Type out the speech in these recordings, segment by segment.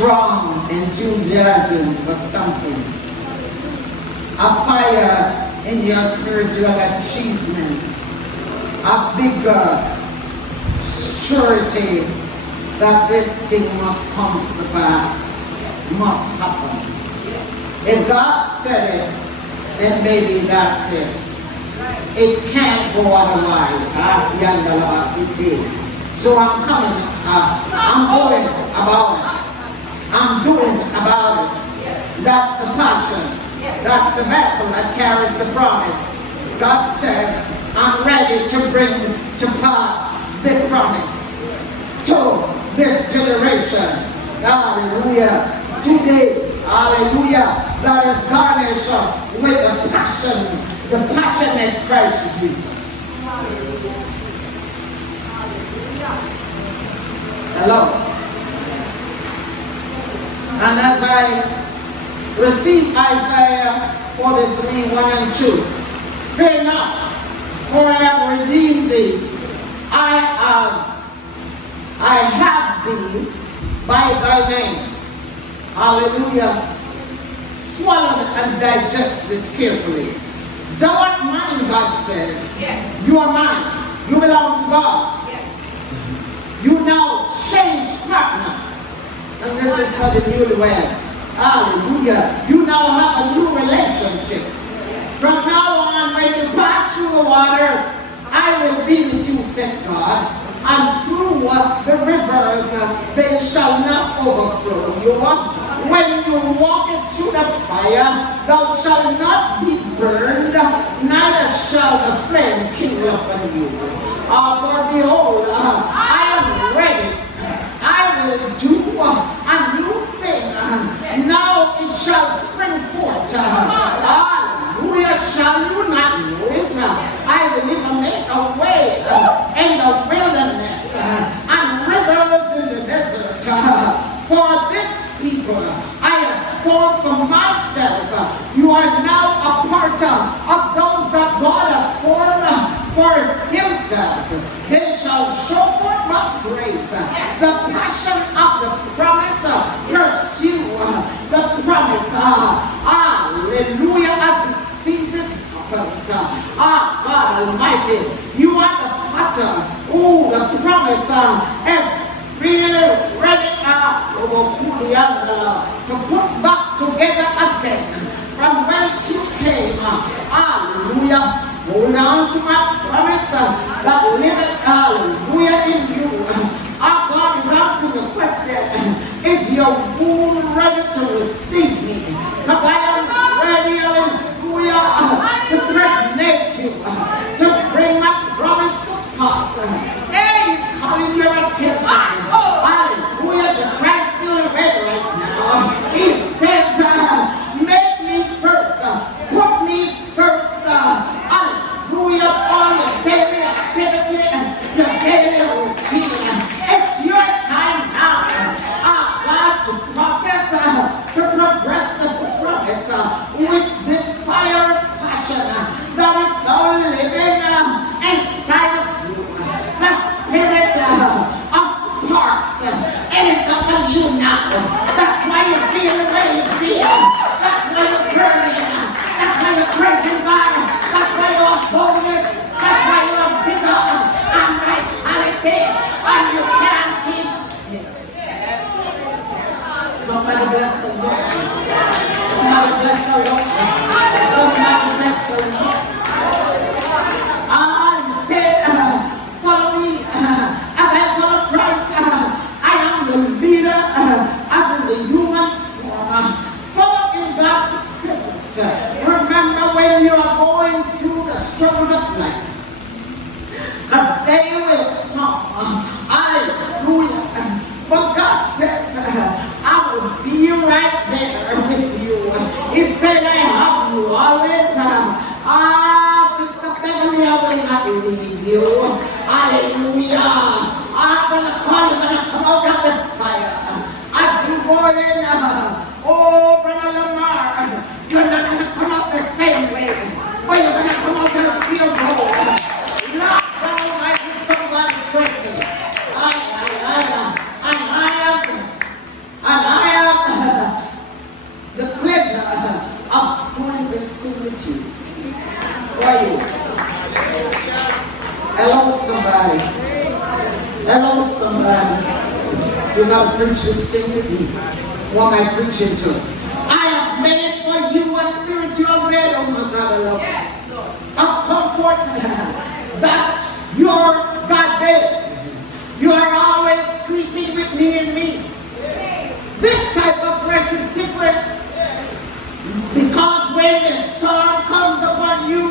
strong enthusiasm for something, a fire in your spiritual achievement, a bigger surety that this thing must come to pass, must happen. If God said it, then maybe that's it. It can't go otherwise. So I'm coming, I'm going about it. I'm doing about it. That's the passion. That's the vessel that carries the promise. God says, I'm ready to bring to pass the promise to this generation. Hallelujah. Today, hallelujah, that is garnished with the passion, the passionate Christ Jesus. Hello. And as I receive Isaiah 43, 1 and 2, fear not, for I have redeemed thee. I have thee by thy name. Hallelujah. Swallow and digest this carefully. Thou art mine, God said. Yes. You are mine. You belong to God. Yes. You now change partner. And this is for the newlywed. Hallelujah. You now have a new relationship. From now on, when you pass through the waters, I will be with you, said God. And through the rivers, they shall not overflow you. When you walkest through the fire, thou shalt not be burned, neither shall the flame kindle upon you. For behold, I am ready. I will do a new thing. Now it shall spring forth. Hallelujah. Shall you not know it? I will even make a way in the wilderness and rivers in the desert. For this people I have formed for myself. You are now a part of those that God has formed for himself. They shall show forth my praise. The passion of the promise, pursue the promise. Hallelujah, as it sees it happens. God Almighty, you are the potter. Oh, the promise is really ready to put back together again from whence you came. Hallelujah. Hold on to my promise that liveth, hallelujah, in you. Our God is asking the question, is your womb ready to receive me? Because I am ready, hallelujah, to pregnate you, to bring my promise to pass. Hey, it's calling your attention. Hallelujah, to Christ still ready right now. He says, make me first, put me first. Hallelujah, all your daily activity and your daily routine. believe you. Hallelujah. I'm going to call you, going to come out of the fire. As you go in, oh, Brother Lamar, you're not going to come out the same way, but you're going to come out as pure gold. Not God Almighty, somebody pray me. And I have the pleasure of doing this thing with you. For you. Hello, somebody. Hello, somebody. You're going to preach this thing with me. What am I preaching to? I have made for you a spiritual bed, oh my God, I love this. Of comfort. That's your God bed. You are always sleeping with me and me. This type of rest is different. Because when the storm comes upon you,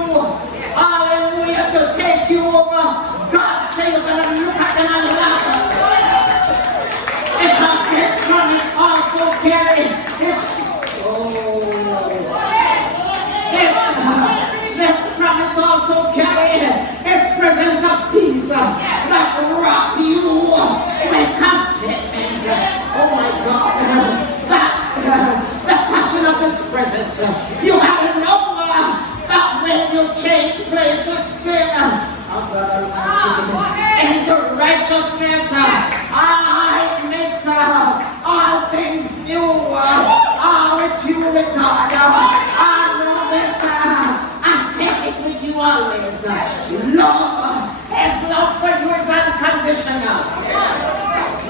hallelujah, to take you over, God says you're going to look at them and laugh. Because His promise also carries this promise also carries His presence of peace that wrap you with contentment. Oh my God, the passion of His presence. You have to know that when you change place with sin, into righteousness, it makes all things new. With you, with God. I know this and take it with you always. Love, His love for you is unconditional.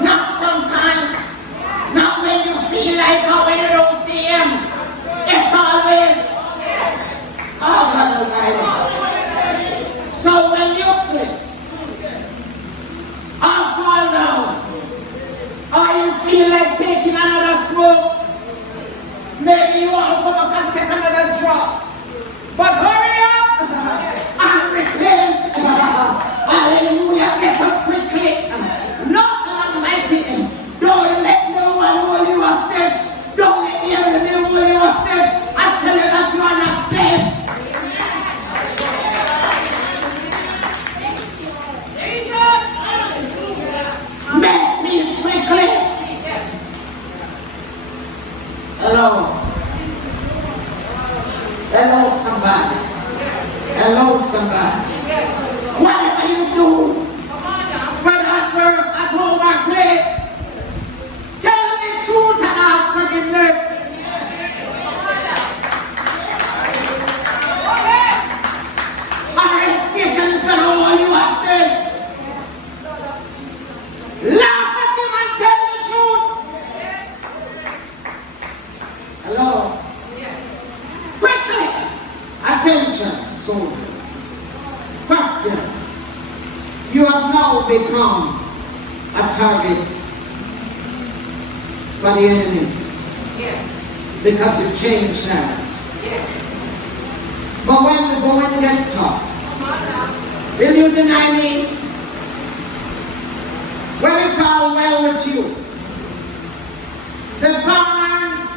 Not sometimes, not when you feel like it, when you don't see Him. It's always, oh God Almighty. So when you sleep, or fall down, or you feel like taking another smoke, maybe you want to come up and take another drop. But hurry up and repent. Hallelujah. Get up quickly. Lord God Almighty, don't let no one hold you hostage. Don't let the enemy hold you hostage and tell you that you are not saved. Make peace quickly. Hello. Hello, somebody. Hello, somebody. Whatever you do, whether at work, at home, at play, tell the truth and ask forgiveness. Alright, Satan is going to hold you hostage. Laugh at him and tell the truth. Hello? Quickly! Attention, soldiers. Question. You have now become a target for the enemy. Because you changed hands. But when the going gets tough, will you deny me? When it's all well with you, the barns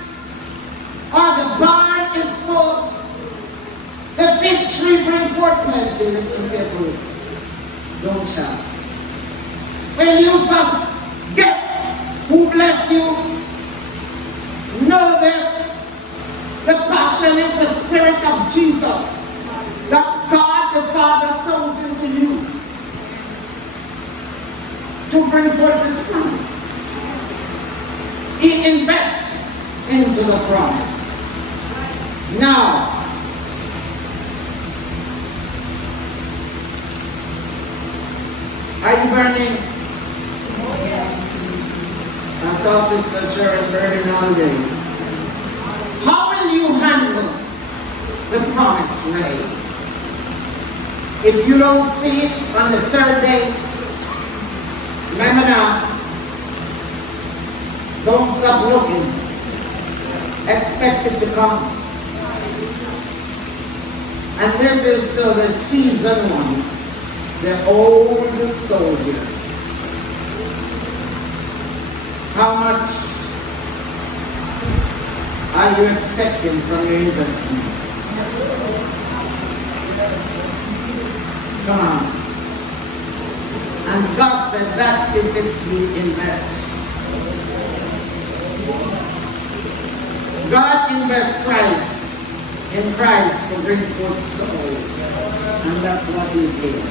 or the barn is full. The fig tree bring forth plenty. Listen carefully. Don't shout. When you forget who bless you, know this. The passion is the Spirit of Jesus that God the Father sows into you to bring forth His promise. He invests into the promise. Now, are you burning? I saw Sister Sharon burning all day. How will you handle the promise rain? If you don't see it on the third day, remember now, don't stop looking. Expect it to come. And this is so the seasoned ones, the old soldiers. How much are you expecting from your investment? Come on. And God said that is if you invest. God invests Christ in Christ to bring forth souls. And that's what he did.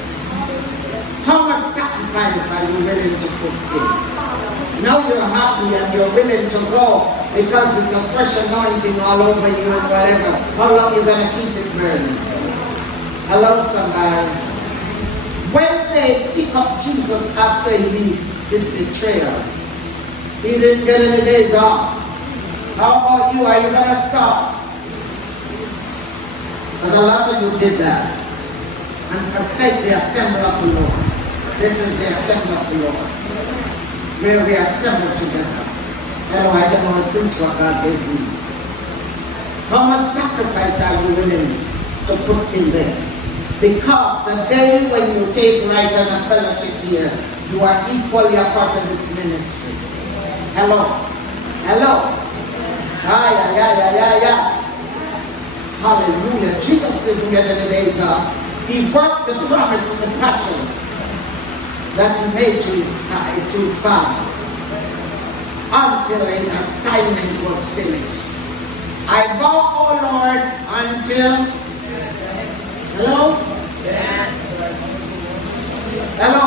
How much sacrifice are you willing to put in? Now you're happy and you're willing to go because it's a fresh anointing all over you and whatever. How long are you going to keep it burning? Hello, somebody. When they pick up Jesus after his betrayal, he didn't get any days off. How about you? Are you going to stop? Because a lot of you did that. And forsake the assembly of the Lord. This is the assembly of the Lord. Where we assemble together. Hello, I can only preach what God gave me. How much sacrifice are you willing to put in this? Because the day when you take right on a fellowship here, you are equally a part of this ministry. Hello. Hello. Hallelujah. Jesus didn't get any days off. He worked the promise of the passion that he made to his father until his assignment was finished. I vow, oh Lord, until... Hello? Hello?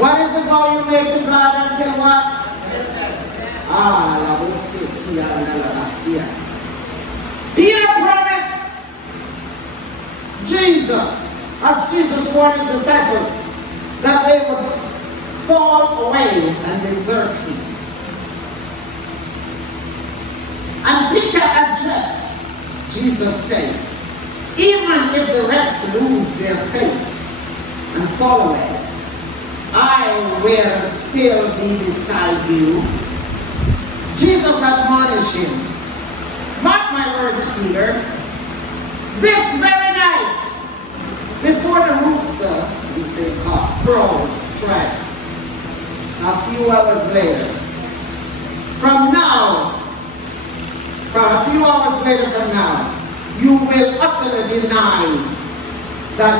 What is the vow you made to God until what? Peter promised Jesus, as Jesus warned the disciples, that they would fall away and desert him. And Peter addressed Jesus, saying, even if the rest lose their faith and fall away, I will still be beside you. Jesus admonished him, mark my words, Peter, this very night, before the rooster, we say, crows, strikes, a few hours later, a few hours later from now, you will utterly deny that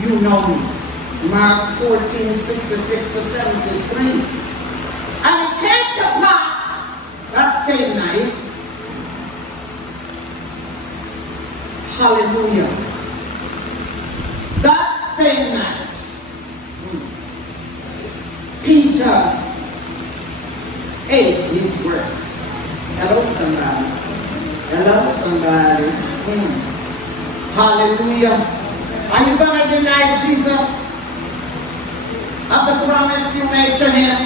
you know me. Mark 14:66-73. And it came to pass that same night, hallelujah, that same night, Peter ate his words. Hello, somebody. Hello, somebody. Hallelujah. Are you going to deny Jesus of the promise you made to him?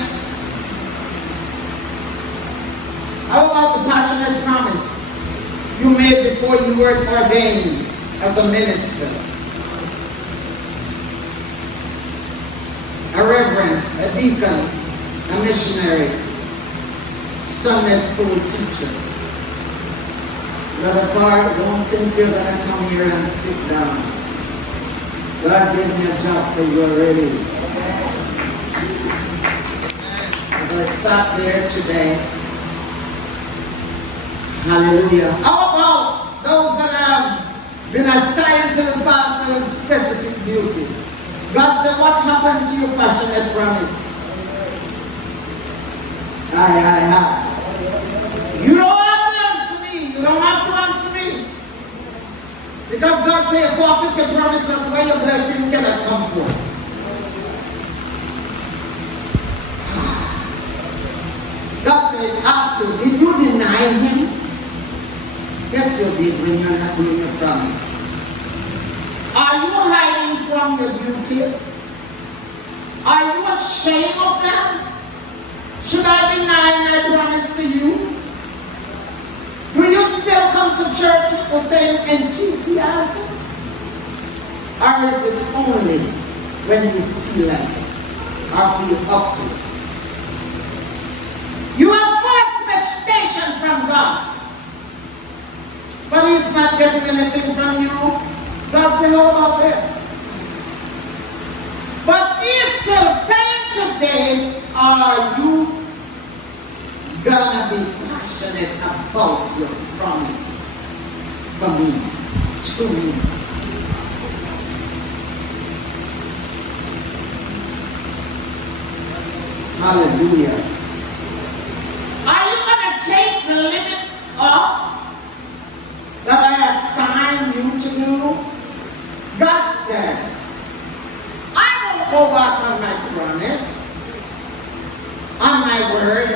How about the passionate promise you made before you were ordained as a minister, a reverend, a deacon, a missionary, Sunday school teacher? Brother Carl, don't think you're going to come here and sit down. God gave me a job for you already. As I sat there today, hallelujah. How about those that have been assigned to the pastor with specific duties? God said, what happened to your passionate promise? You don't have to answer me. You don't have to answer me. Because God said, forfeit your promise, that's why your blessing cannot come forth. God said, ask you, did you deny him? Yes, you did when you're not doing your promise. Are you hiding from your duties? Are you ashamed of them? Should I deny my promise to you? Do you still come to church with the same enthusiasm? Or is it only when you feel like it or feel up to it? You have full expectation from God, but he's not getting anything from you. God said, how about this? But he's still saying today, are you gonna be passionate about your promise from me, to me? Hallelujah. Are you going to take the limits off that I assigned you to do? God says, I won't go back on my promise, on my word.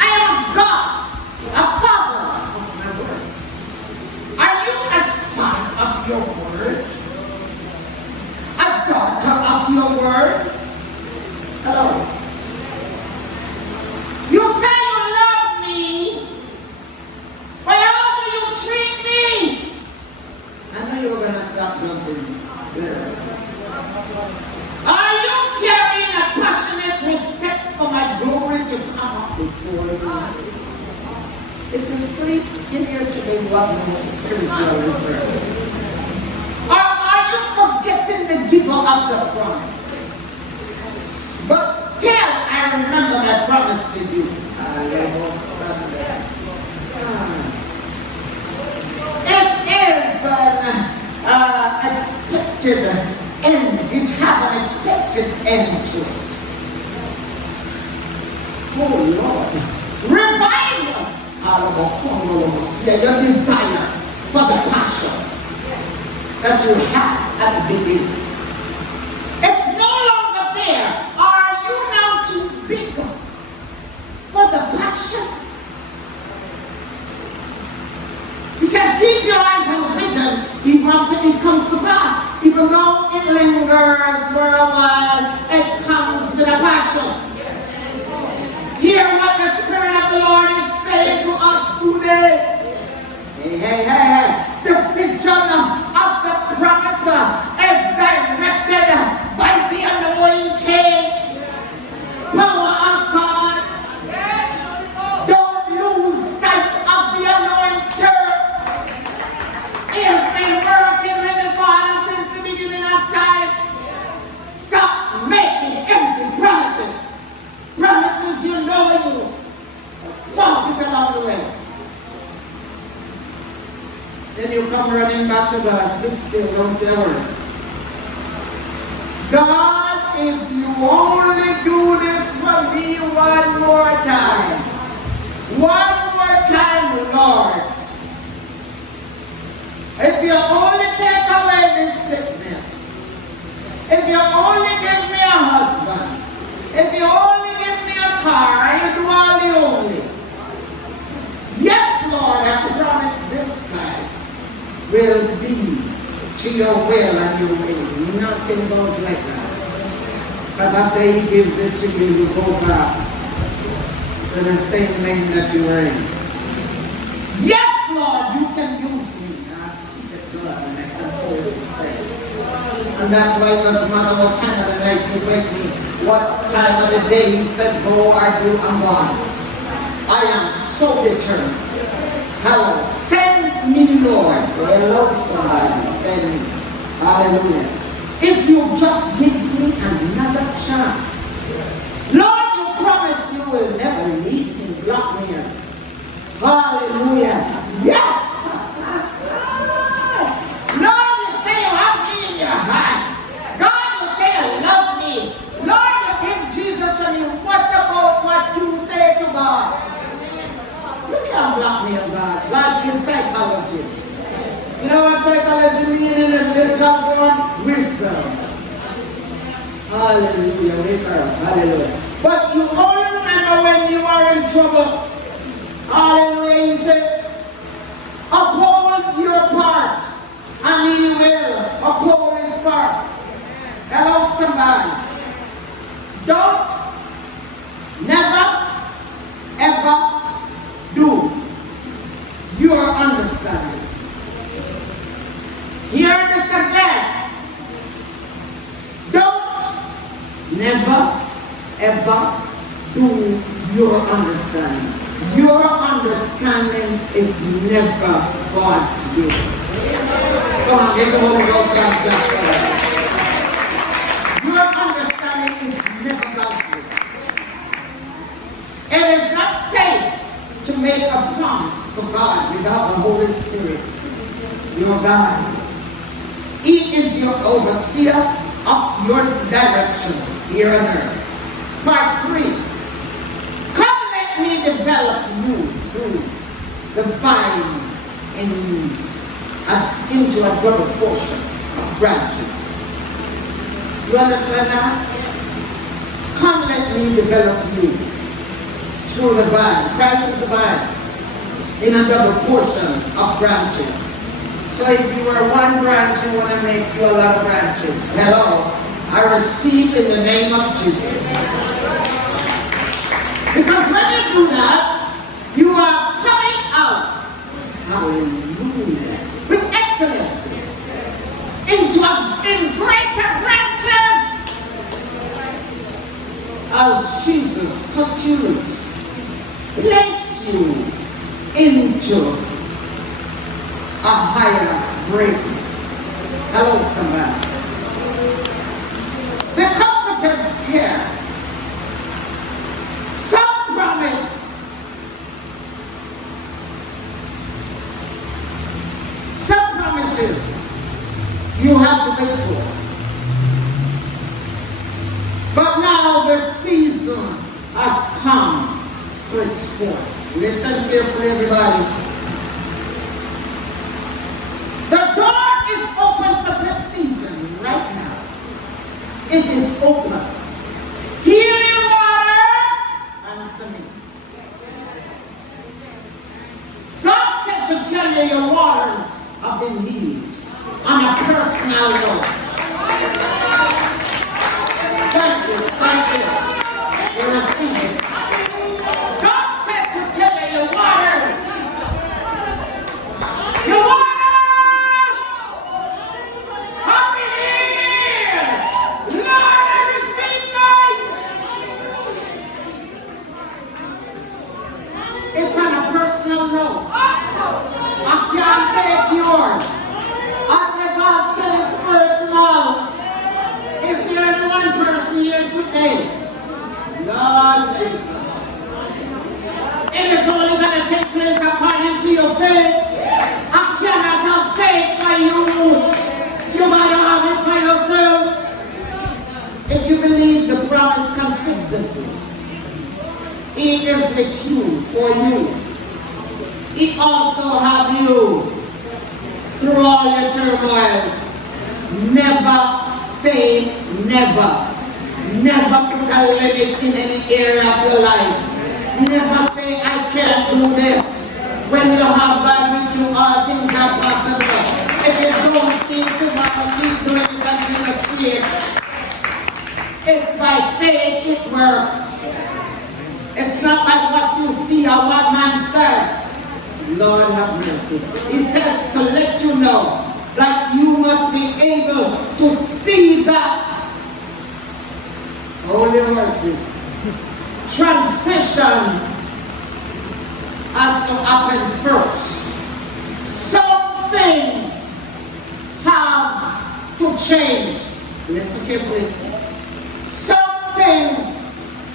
I am a God, a father of my words. Are you a son of your word? A daughter of your word? Hello. You say you love me, but how do you treat me? I know you were going to stop jumping. Yes. Are you carrying a passionate respect for my glory to come up before you? If you sleep in here today, you have no spiritual reserve. Or are you forgetting the giver of the promise? But still, I remember my promise to you. It is an expected end. It has an expected end to it. Oh Lord. Revival. Your desire for the passion that you had at the beginning. It's no longer there. Are you now too big for the passion? He said, keep your eyes on the vision even after it comes to pass. Even though it lingers for a while, it comes with a passion. Hear what the Spirit of the Lord is saying to us today. Hey. The vision of the promise is directed by the anointing power of God. Don't lose sight of the anointing. He has been working with the Father since the beginning of time. Stop making empty promises. Promises you know you forfeit along the way. Then you come running back to God. Sit still, don't say a word. God, if you only do this for me one more time. One more time, Lord. If you only take away this sickness. If you only give me a husband. If you only give me a car, you do all the only. Yes, Lord, I promise this time will be to your will and your way. Nothing goes like that. Because after he gives it to you, you go back to the same lane that you were in. Yes, Lord, you can use me. I keep it good and I continue to stay. And that's why it doesn't matter what time of the night you wake me, what time of the day he said, go, I do, I'm gone. I am so determined. Hello, send me, Lord. Hello, somebody, send me. Hallelujah. If you just give me another chance. Lord, you promise you will never leave me, block me in. Hallelujah. Yes. Lord, you say you have me in your hand. God, you say you love me. Lord, you give Jesus to me. What about what you say to God? You can't block me, God. God means psychology. You know what psychology means in the biblical form? Wisdom. Hallelujah. Wake her up. Hallelujah. But you only remember when you are in trouble. Hallelujah. He said, uphold your part, and he will uphold his part. Hello, somebody. Don't, never, ever do your understanding. Hear this again. Don't, never, ever do your understanding. Your understanding is never God's will. Come on, give the Holy Ghost a clap for that. Your understanding is never God's will. It is not safe to make a promise to God without the Holy Spirit, your guide. He is your overseer of your direction here on earth. Part 3. me develop you through the vine into a double portion of branches. You understand that? Come, let me develop you through the vine. Christ is the vine in a double portion of branches. So if you were one branch, I want to make you a lot of branches. Hello. I receive in the name of Jesus. Because when you do that, you are coming out, hallelujah, with excellency in greater branches as Jesus continues to place you into a higher greatness. Hello, somebody. The Comforter's care. Some promise. Some promises you have to wait for. But now the season has come to its point. Listen carefully, everybody. The door is open for this season right now. It is open. Healing waters, answer me. God said to tell you your waters have been healed on a personal level. Thank you, thank you. You receive it. God said to tell you your waters. Your waters. It's on a personal note. I can't take yours. I said, God said it's personal. Is there only one person here today? Lord Jesus. It is only going to take place according to your faith. I cannot have faith for you. You gotta have it for yourself. If you believe the promise consistently, He is with you, for you. He also have you through all your turmoils. Never say never. Never put a limit in any area of your life. Never say I can't do this. When you have God with you, all things are possible. If you don't see it tomorrow, keep doing it until you see it. It's by faith it works. It's not by what you see or what man says. Lord have mercy. He says to let you know that you must be able to see that. Holy verses. Transition has to happen first. Some things have to change. Listen carefully. Some things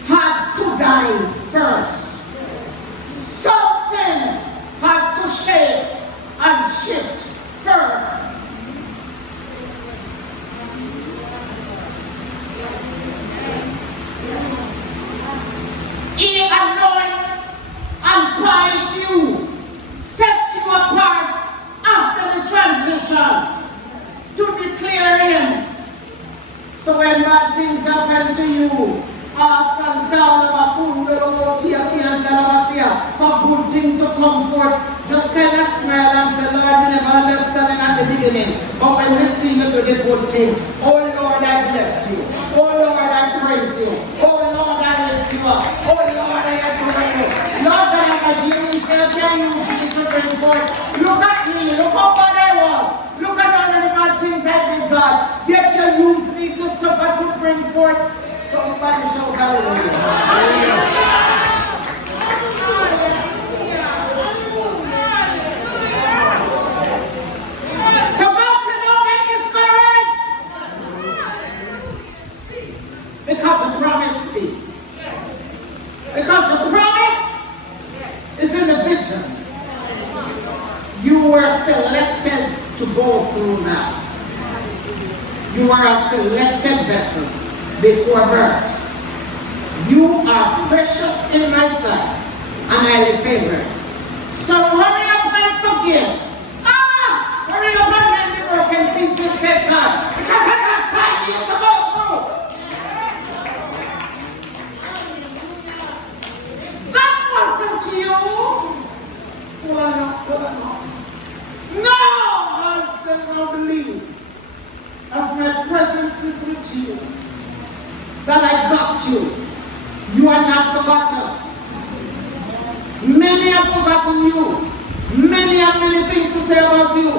had to die first. Some things had to shape and shift first. He anoints and polishes you, sets you apart after the transition to declare Him. So when bad things happen to you, for good thing to come forth, just kind of smile and say, Lord, we never understand it at the beginning. But when we see you do the good thing, oh Lord, I bless you. Oh Lord, I praise you. Oh Lord, I lift you up. Oh Lord, I adore you. Lord, God Almighty, you will say, can you use me to bring forth? Look at me, look how bad I was. Look at how many bad things I did, God. Yet you use me to suffer to bring forth. Somebody shout hallelujah. So God said, don't make discouraged. Because the promise speaks. Because the promise is in the vision. You were selected to go through now. You are a selected vessel before birth. You are precious in my sight. and highly favored. So hurry up and forgive. Hurry up and mend the broken pieces, said God, because I got sight you to go through. That wasn't you. No, God said, no, believe. As my presence is with you, that I got you. You are not forgotten. Many have forgotten you. Many have many things to say about you.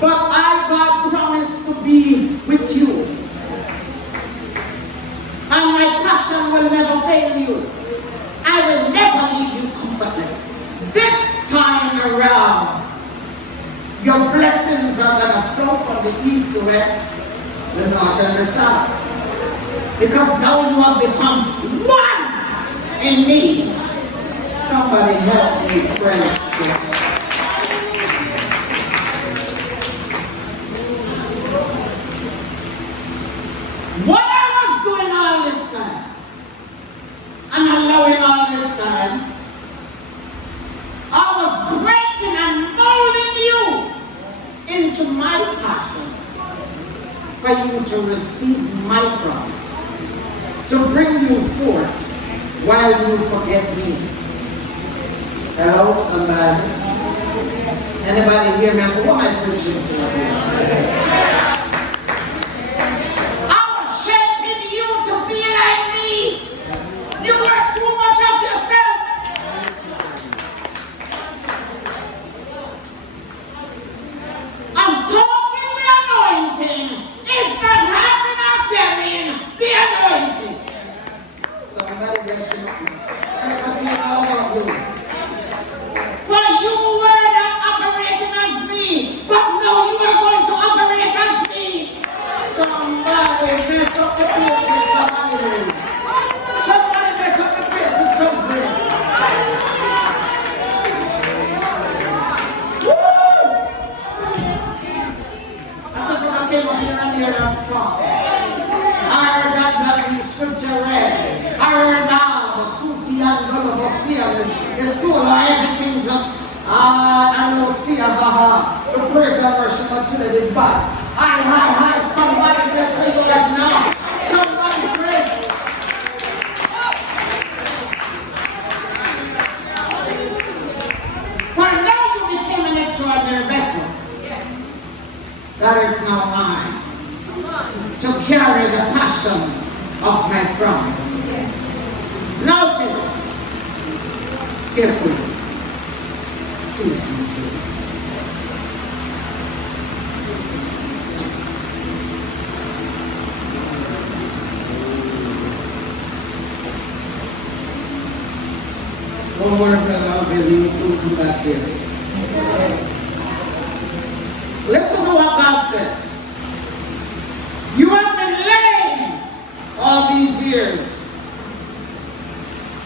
But I, God, promise to be with you. And my passion will never fail you. I will never leave you comfortless. This time around, your blessings are going to flow from the east, the west, the north, and the south. Because now you have become one in me. Somebody help me, friends. What I was doing all this time, and allowing all this time, I was breaking and molding you into my passion for you to receive my promise, to bring you forth while you forget me. Hello, somebody? Anybody hear me? Who am I preaching to? I was shaping you to be like me. You were too much of yourself. I'm talking the anointing. It's not having or carrying the anointing. Somebody listen up. I'm talking about you. For you were not operating as me, but now you are going to operate as me. Somebody mess up the place with somebody. Somebody mess up the place with somebody. Woo! I said when I came up here and heard that song, I heard that scripture read. I heard now the Suti and the soul of everything just I don't see the praise and worship until they back. Hi, somebody bless the Lord now. Somebody praise. For now you became an extraordinary vessel. That is now mine. To carry the passion of my promise. Notice carefully. Excuse me, please. Don't worry, brother. I'll be soon come back here. Listen to what God says. You have been lame all these years.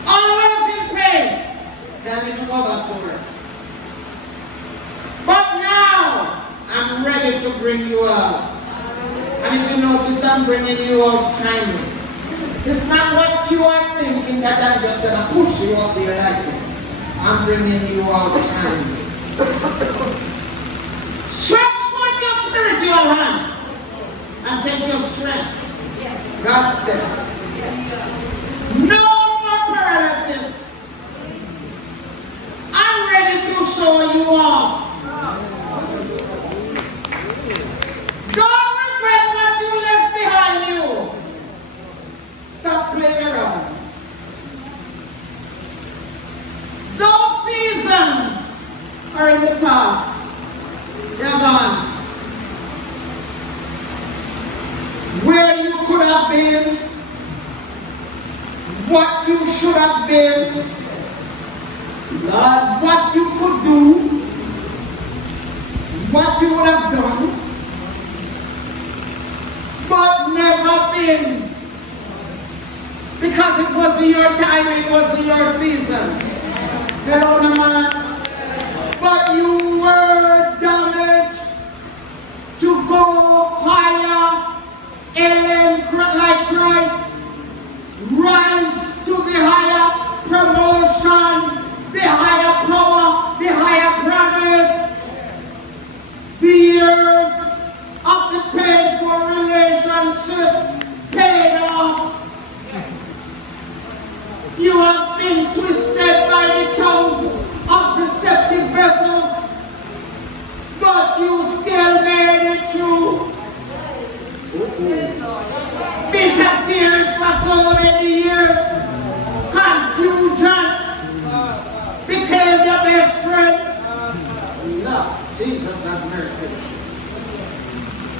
Always in pain. Can't even go back to work. But now, I'm ready to bring you out. And if you notice, I'm bringing you out timely. It's not what you are thinking that I'm just going to push you out there like this. I'm bringing you out timely. Stretch forth your spiritual hand and take your strength. God said, no more paralysis. I'm ready to show you off. Don't regret what you left behind you. Stop playing around. Those seasons are in the past. They're gone. Where you could have been, what you should have been, Lord, what you could do, what you would have done, but never been. Because it wasn't your time, it wasn't your season. Hello, man. But you were damaged to go higher, like Christ, rise to the higher promotion, the Bitter tears for so many years. Confusion became your best friend. Lord, Jesus have mercy.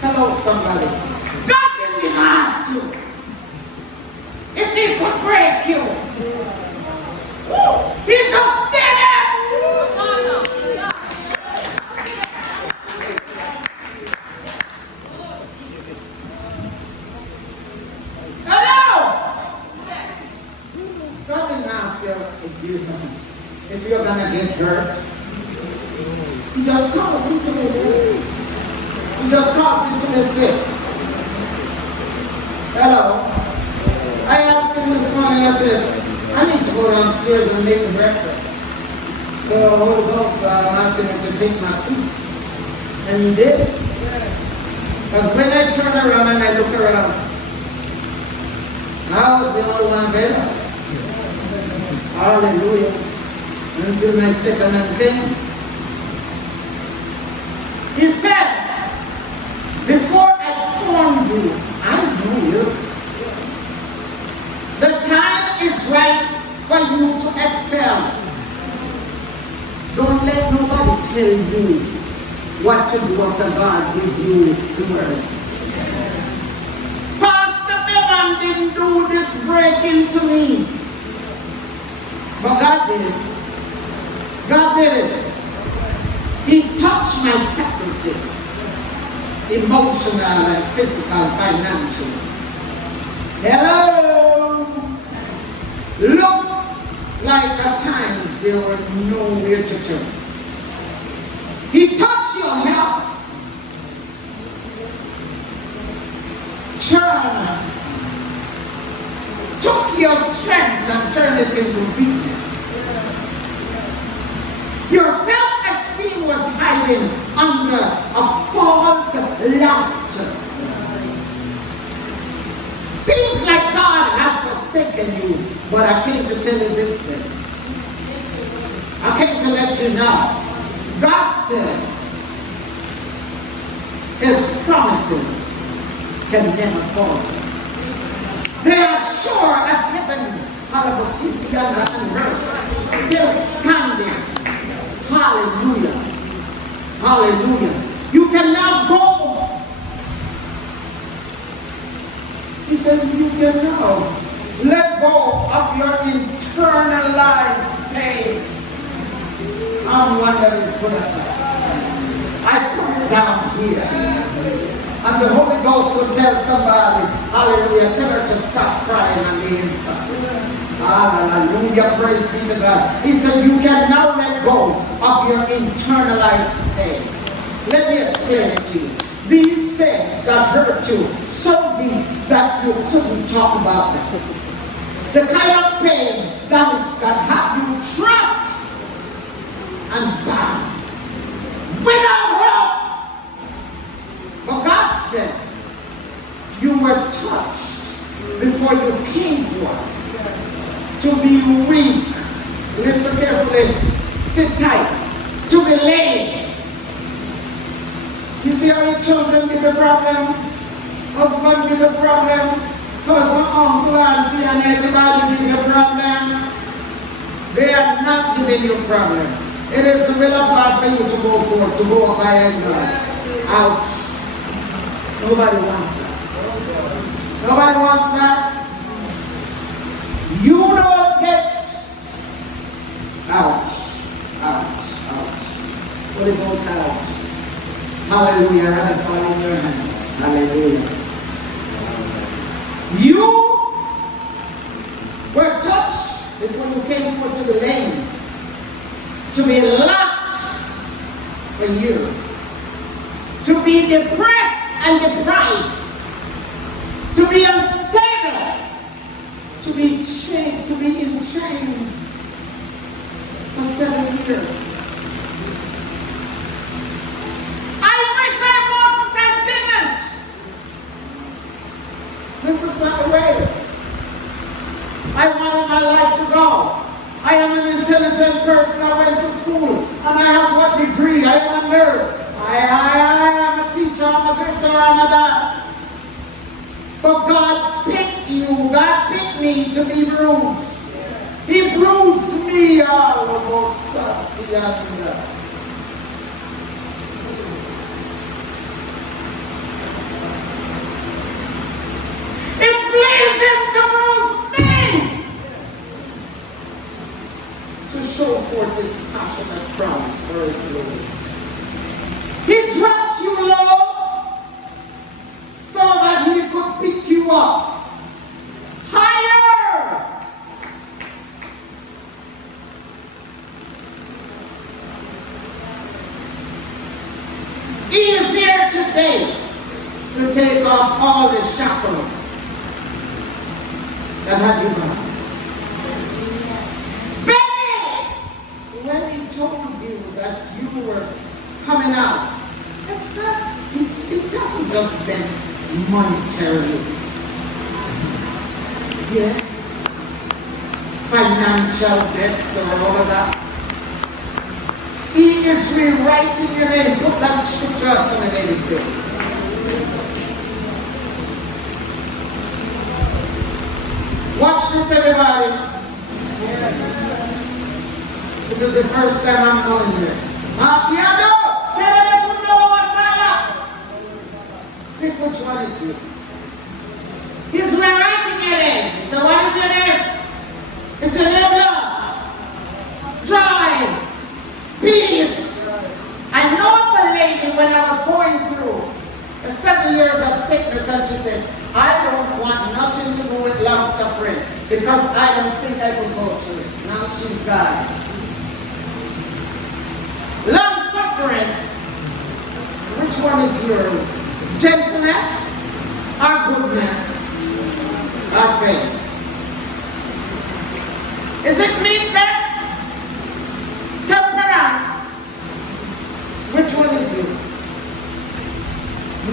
Hello, somebody. God didn't even ask you if he could break you. He just did it. Hello. God didn't ask you if you're gonna get hurt. He just calls you to be hurt. He just calls you to be sick. Hello. I asked him this morning, I said, I need to go downstairs and make breakfast. So the Holy Ghost, I'm asking him to take my food. And he did. Because when I turn around and I look around, I was the only one there. Hallelujah. Until my second hand came. He said, before I formed you, I knew you. The time is right for you to excel. Don't let nobody tell you what to do after God give you the word. Pastor Bevan didn't do this breaking to me. But God did it. God did it. He touched my faculties. Emotional and physical, financial. Hello! Look like at times there were nowhere to turn. He touched your health. Took your strength and turned it into weakness. Your self-esteem was hiding under a false laughter. Seems like God had forsaken you, but I came to tell you this thing. I came to let you know. God said his promises can never falter. They are sure as heaven, and earth, still standing. Hallelujah. Hallelujah. You can now go. He said, you can now let go of your internalized pain. I'm one that is good at that. I put it down here. And the Holy Ghost will tell somebody, hallelujah, tell her to stop crying on the inside. Hallelujah, praise be to God. He said, you can now let go of your internalized pain. Let me explain it to you. These things that hurt you so deep that you couldn't talk about them. The kind of pain that had you trapped and bound without hope. But God said, you were touched before you came forth. To be weak, listen carefully, sit tight, to be lame. You see how your children give a problem, husband give a problem, cousin, uncle, auntie, and everybody give you a problem. They are not giving you a problem. It is the will of God for you to go forth, to go up higher in God. Ouch. Nobody wants that. Nobody wants that. You don't get. Ouch. Ouch. Ouch. Holy Ghost, ouch. Hallelujah. Rather fall in your hands. Hallelujah. You were touched before you came forth to the lane. To be locked for years. To be depressed and deprived. To be unstable. To be chained, to be in chain for 7 years. I wish I wasn't, I didn't. This is not the way I wanted my life to go. I am an intelligent person. I went to school and I have what degree? I am a nurse. I am a teacher. I'm a this or I'm a that. But God picked you, God picked me to be bruised. He bruised me all about Satianda. It pleased him to bruise me to show forth his passionate promise for his glory. He dropped you low so that he could pick you up higher. He is here today to take off all the shackles that had you bound. Baby, when he told you that you were coming out, it's not, it doesn't just mean monetarily. Yes, financial debts or all of that. He is rewriting your name. Put that scripture up for the David Bill. Watch this, everybody. This is the first time I'm doing this. Piano! Pick which one is you. He's rewriting your name. So what is your name? It's a name love, joy, peace. I know of a lady when I was going through 7 years of sickness, and she said, I don't want nothing to do with long suffering because I don't think I will go through it. Now she's gone. Long suffering, which one is yours? Gentleness or goodness or faith? Is it meekness? Temperance? Which one is yours?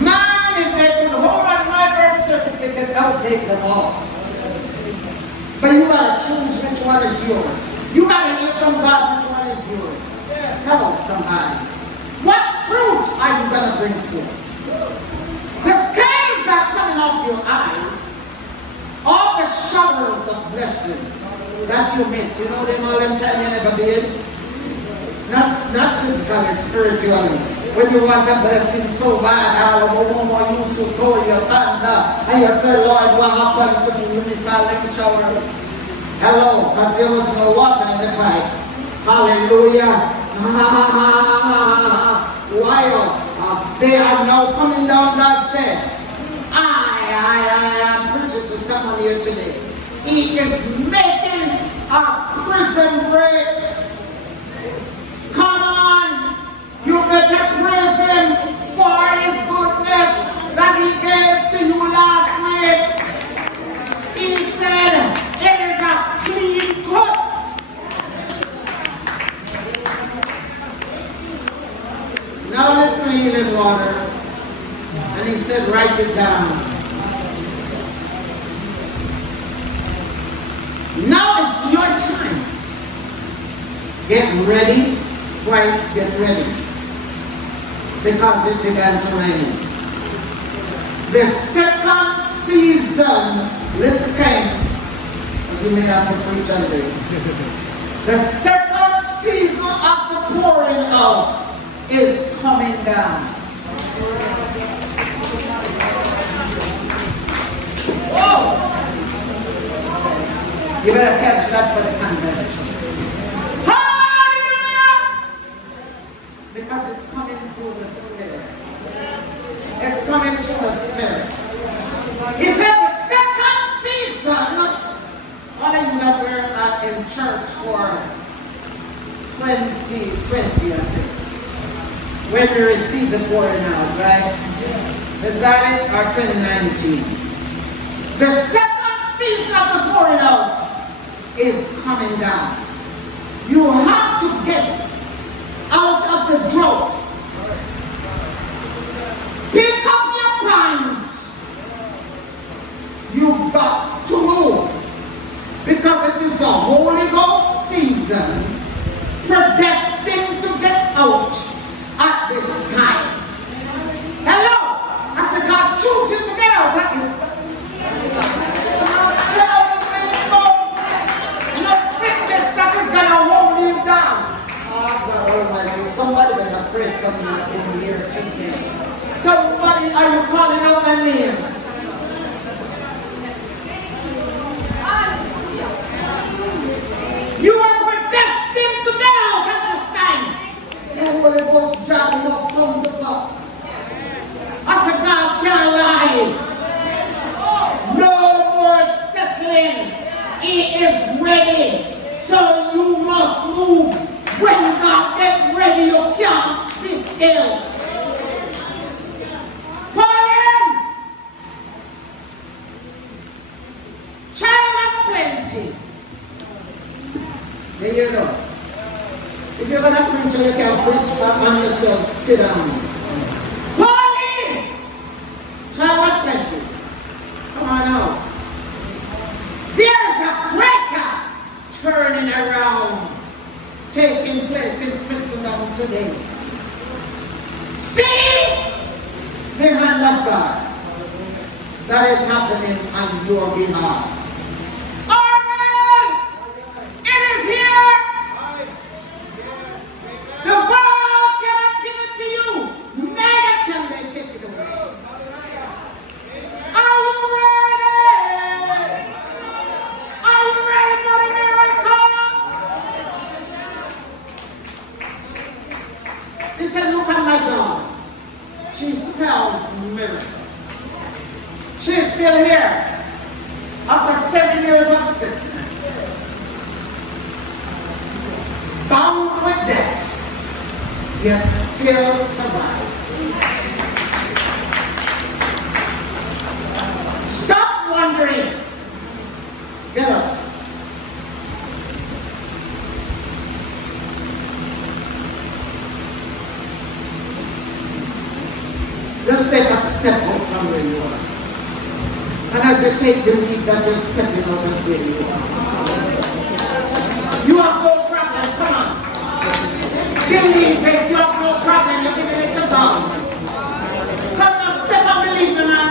Man, if they could hold on my birth certificate, I would take them all. But you gotta choose which one is yours. You gotta hear from God which one is yours. Hello, somebody. What fruit are you gonna bring forth? The scales are coming off your eyes. All the showers of blessing that you miss. You know them all them time you never did? Not physically, spiritually. When you want a blessing so bad, all of you used to go your hand and you say, Lord, what happened to me? You miss all them showers. Hello, because there was no water in the pipe. Hallelujah. While they are now coming down, God said, I am preaching to someone here today. He is making a prison break. Come on, you better praise him for his goodness that he gave to you last week. He said, it is a clean cut. Now listen to Healing Waters. And he said, write it down. Now it's your time. Get ready. Christ, get ready. Because it began to rain. The second season, listen, because you may have to preach on this. The second season of the pouring out is coming down. Whoa. You better catch that for the convention. Hallelujah! Because it's coming through the Spirit. It's coming through the Spirit. He said the second season, all of you that were in church for 2020, I think. When we receive the pouring out, right? Is that it? Or 2019? The second season of the pouring out is coming down. You have to get out of the drought. Pick up your pants. You've got to move. Because it is a Holy Ghost season, predestined to get out at this time. Hello? I said, God chooses to get out at this time. plenty. There you go. If you're going to preach, you can preach on yourself. Sit down. Pauline! Shall what plenty? Come on now. There's a greater turning around taking place in Christendom today. See the hand of God that is happening on your behalf. Amen! It is here! The world cannot give it to you, neither can they take it away. Are you ready? Are you ready for the miracle? He said, look at my daughter. She spells miracle. She's still here after 7 years of sickness. Bound with death, yet still survive. Stop wondering. Get up. Just take a step out from where you are. And as you take the leap that you're stepping out of where you are. You have no problem, come on. Believe it, you have no problem, you're giving it to God. Come on, step up, believe me, man.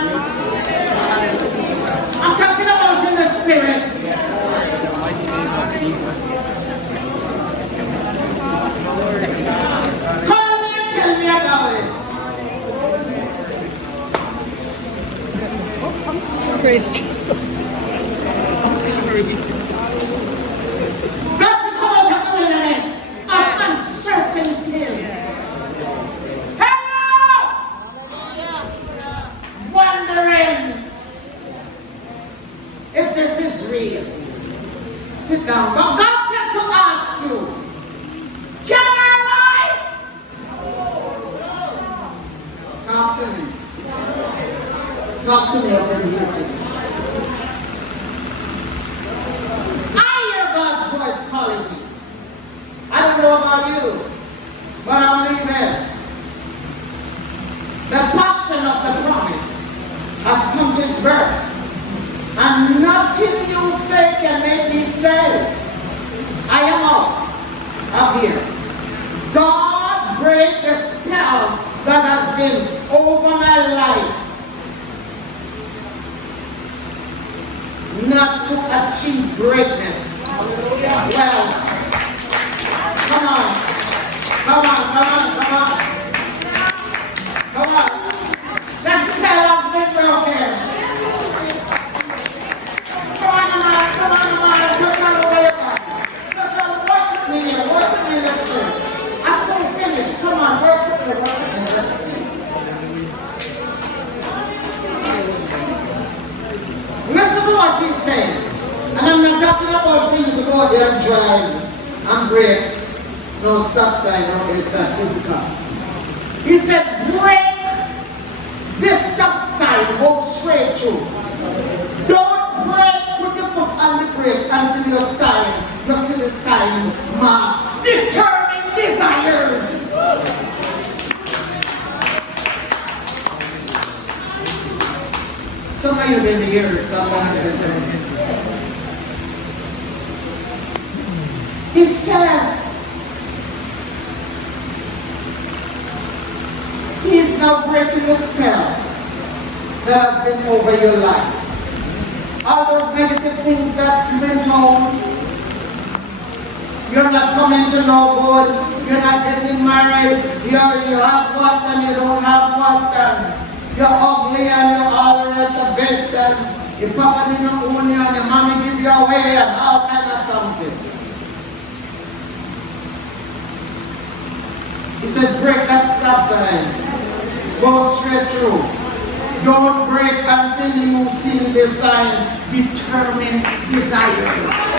I'm talking about in the spirit. Call me and tell me about it. Praise Jesus. I'm sorry. God's to come out of the wilderness of uncertainties. Hello! Wondering if this is real. Sit down. But God said to ask you, can I lie? Talk to me. Talk to me over here. I hear God's voice calling me. I don't know about you, but I'm leaving. The passion of the promise has come to its birth. And nothing you say can make me stay. I am out of here. God break the spell that has been over my life. Not to achieve greatness. Well, come on. Come on, come on, come on. Come on. The spell has been broken. Come on, man. Come on, man. Come on, over here. Work with me here. Work with me in the spirit. I so finished. Come on, work with me. Work with me. Work with me. Listen to what he's saying. And I'm not talking about for you to go out there and drive and brake. No stop sign, no it's physical. He said, break this stop sign, go straight through. Don't brake, put your foot on the brake until your sign, you see the sign mark. Determined desires. Some of you didn't hear it, so I'm going to say that. He says, he is now breaking the spell that has been over your life. All those negative things that you've been told, you're not coming to no good, you're not getting married, you have what and you don't have what, and you're ugly and you're all the rest of it, and your papa didn't own you and your mommy give you away and all kind of something. He said, break that stop sign. Go straight through. Don't break until you see the sign, determined desire.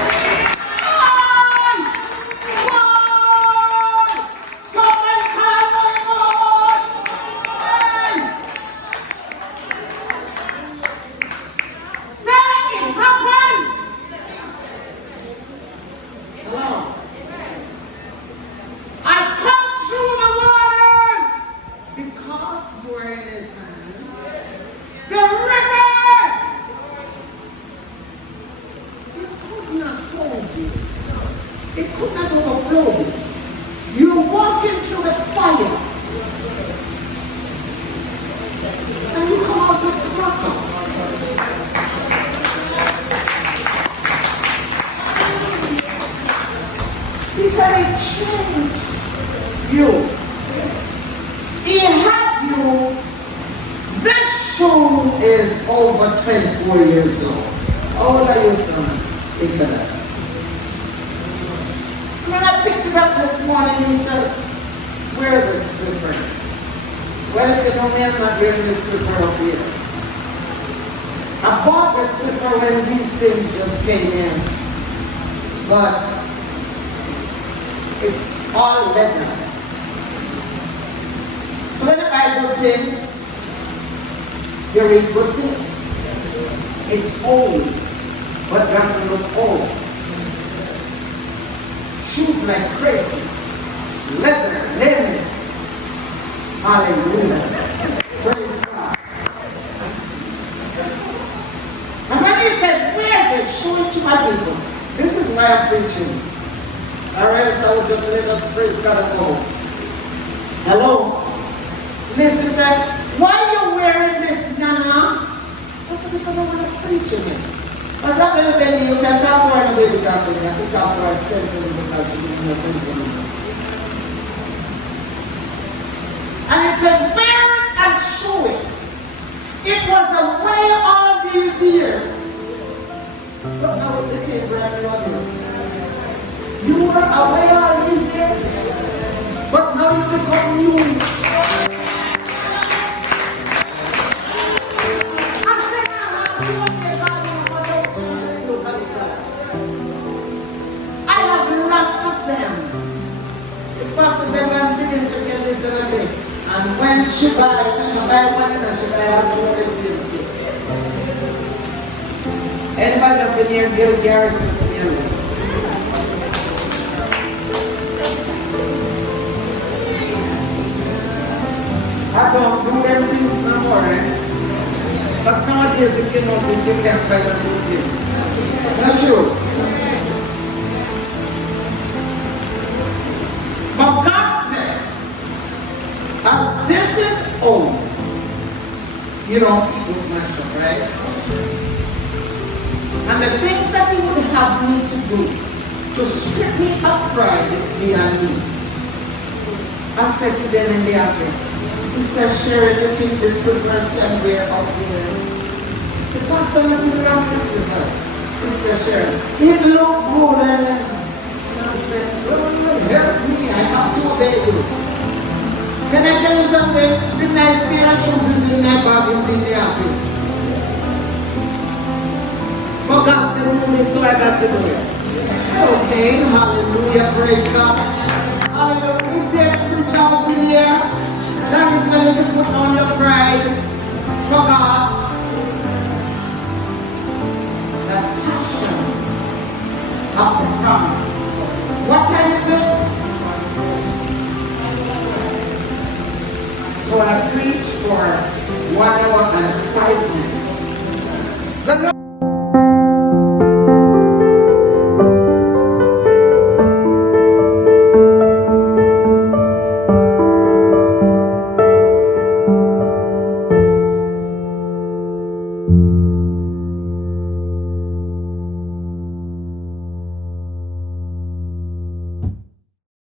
24 years old. How old are you, son? Because when I picked it up this morning, he says, wear this slipper. Well, if you know me, I'm not wearing this slipper up here. I bought this slipper when these things just came in. But it's all leather. So when I buy good things, you read good things. It's old, but doesn't look old. Shoes like crazy. Leather, linen. Hallelujah. Praise God. And when he said, where they show it to my people. This is why I'm preaching. Or else I would just let us praise God and go. Hello? Listen said, why are you wearing this, Nana? I said, because I want to preach again. As that little baby, you can talk to her and the baby talk to you. You can talk to her sensitive because she didn't know sensitive. And he said, wear it and show it. It was a way all these years. But now it became brand new again. You were away all these years, but now you become new. I have lots of them. If Pastor Ben begin to tell you, he's going to say, and when she buy one and she buy out to the same thing. Anybody up in here guilty or something? I don't do them things no more, eh? But nowadays, if you notice, you can't find them do things. Not true. But God said, as this is old, you don't see good matter, right? And the things that he would have me to do to strip me of pride, it's beyond me. I said to them in the office, Sister Sharon, you think the silver can wear up here? The pastor let me around the silver. Sister Sharon, it look good and I said, well, help me, I have to obey you. Can I tell you something? The nice pair of shoes is in my bag in the office. But God said, do this, so I got to do it. Okay, hallelujah, praise God. Hallelujah, is there a preacher over here? God is willing to put on your pride for God.